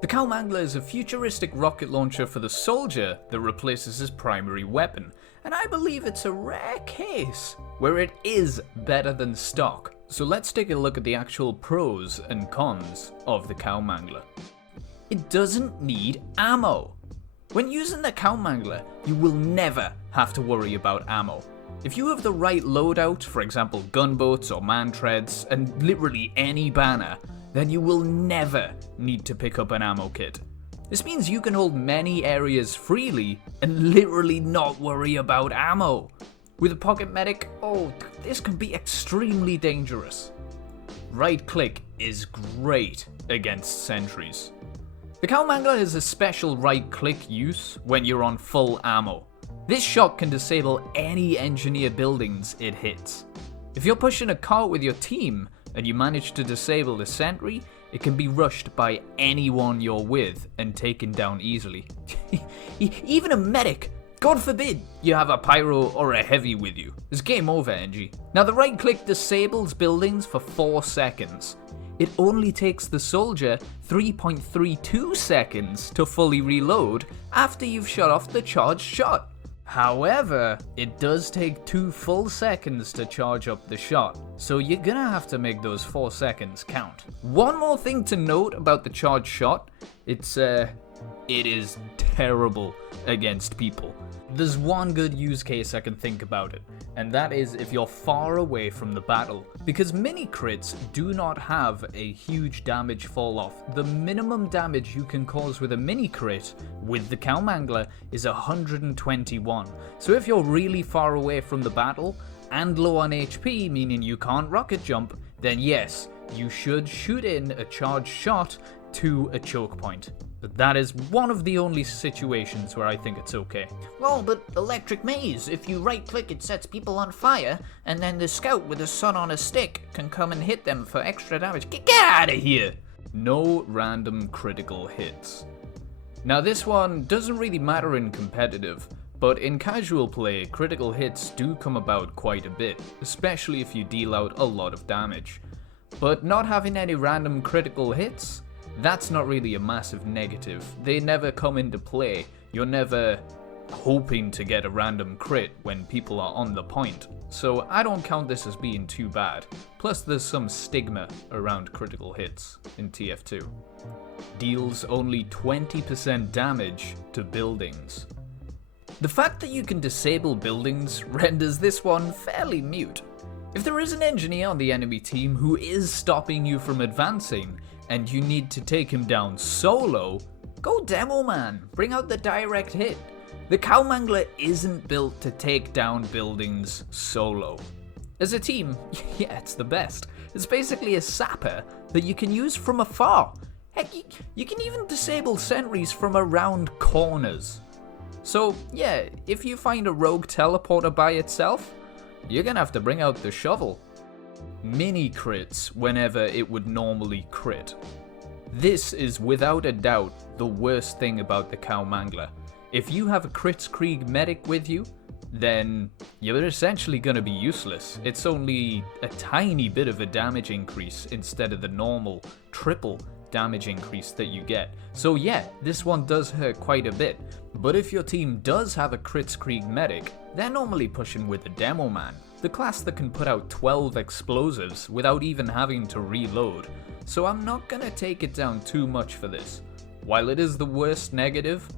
The Cow Mangler is a futuristic rocket launcher for the soldier that replaces his primary weapon, and I believe it's a rare case where it is better than stock. So let's take a look at the actual pros and cons of the Cow Mangler. It doesn't need ammo. When using the Cow Mangler, you will never have to worry about ammo. If you have the right loadout, for example gunboats or man treads, and literally any banner, then you will never need to pick up an ammo kit. This means you can hold many areas freely and literally not worry about ammo. With a pocket medic, oh, this can be extremely dangerous. Right click is great against sentries. The Cow Mangler has a special right click use when you're on full ammo. This shot can disable any engineer buildings it hits. If you're pushing a cart with your team and you manage to disable the sentry, it can be rushed by anyone you're with and taken down easily. Even a medic! God forbid you have a pyro or a heavy with you. It's game over, NG. Now the right click disables buildings for 4 seconds. It only takes the soldier 3.32 seconds to fully reload after you've shut off the charged shot. However, it does take 2 full seconds to charge up the shot, so you're gonna have to make those 4 seconds count. One more thing to note about the charged shot, it is terrible against people. There's one good use case I can think about it, and that is if you're far away from the battle, because mini crits do not have a huge damage fall off. The minimum damage you can cause with a mini crit with the Cow Mangler is 121. So if you're really far away from the battle and low on HP, meaning you can't rocket jump, then yes, you should shoot in a charged shot to a choke point. But that is one of the only situations where I think it's okay. Well, but Electric Maze, if you right click it sets people on fire, and then the scout with the sun on a stick can come and hit them for extra damage. Get out of here! No random critical hits. Now this one doesn't really matter in competitive, but in casual play, critical hits do come about quite a bit, especially if you deal out a lot of damage. But not having any random critical hits, that's not really a massive negative. They never come into play. You're never hoping to get a random crit when people are on the point. So I don't count this as being too bad. Plus there's some stigma around critical hits in TF2. Deals only 20% damage to buildings. The fact that you can disable buildings renders this one fairly mute. If there is an engineer on the enemy team who is stopping you from advancing, and you need to take him down solo, go demo man, bring out the direct hit. The Cow Mangler isn't built to take down buildings solo. As a team, yeah, it's the best. It's basically a sapper that you can use from afar. Heck, you can even disable sentries from around corners. So yeah, if you find a rogue teleporter by itself, you're gonna have to bring out the shovel. Mini crits whenever it would normally crit. This is without a doubt the worst thing about the Cow Mangler. If you have a Kritzkrieg medic with you, then you're essentially going to be useless. It's only a tiny bit of a damage increase instead of the normal triple damage increase that you get. So yeah, this one does hurt quite a bit, but if your team does have a Kritzkrieg medic, they're normally pushing with a demo man, the class that can put out 12 explosives without even having to reload. So I'm not gonna take it down too much for this. While it is the worst negative,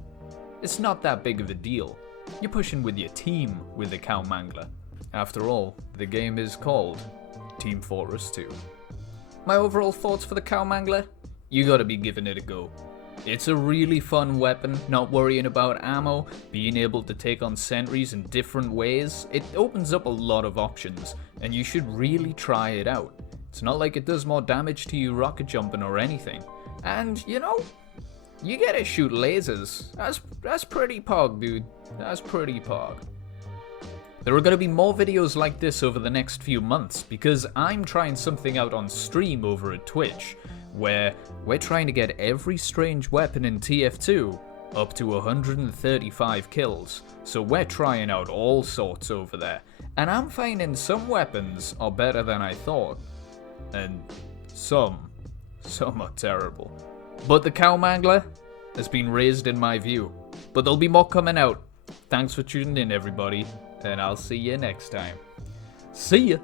it's not that big of a deal. You're pushing with your team with the Cow Mangler. After all, the game is called Team Fortress 2. My overall thoughts for the Cow Mangler? You gotta be giving it a go. It's a really fun weapon, not worrying about ammo, being able to take on sentries in different ways. It opens up a lot of options, and you should really try it out. It's not like it does more damage to you rocket jumping or anything. And, you know, you get to shoot lasers. That's pretty pog, dude. That's pretty pog. There are going to be more videos like this over the next few months, because I'm trying something out on stream over at Twitch, where we're trying to get every strange weapon in TF2 up to 135 kills. So we're trying out all sorts over there, and I'm finding some weapons are better than I thought, and some are terrible. But the Cow Mangler has been raised in my view. But there'll be more coming out. Thanks for tuning in, everybody, and I'll see you next time. See ya!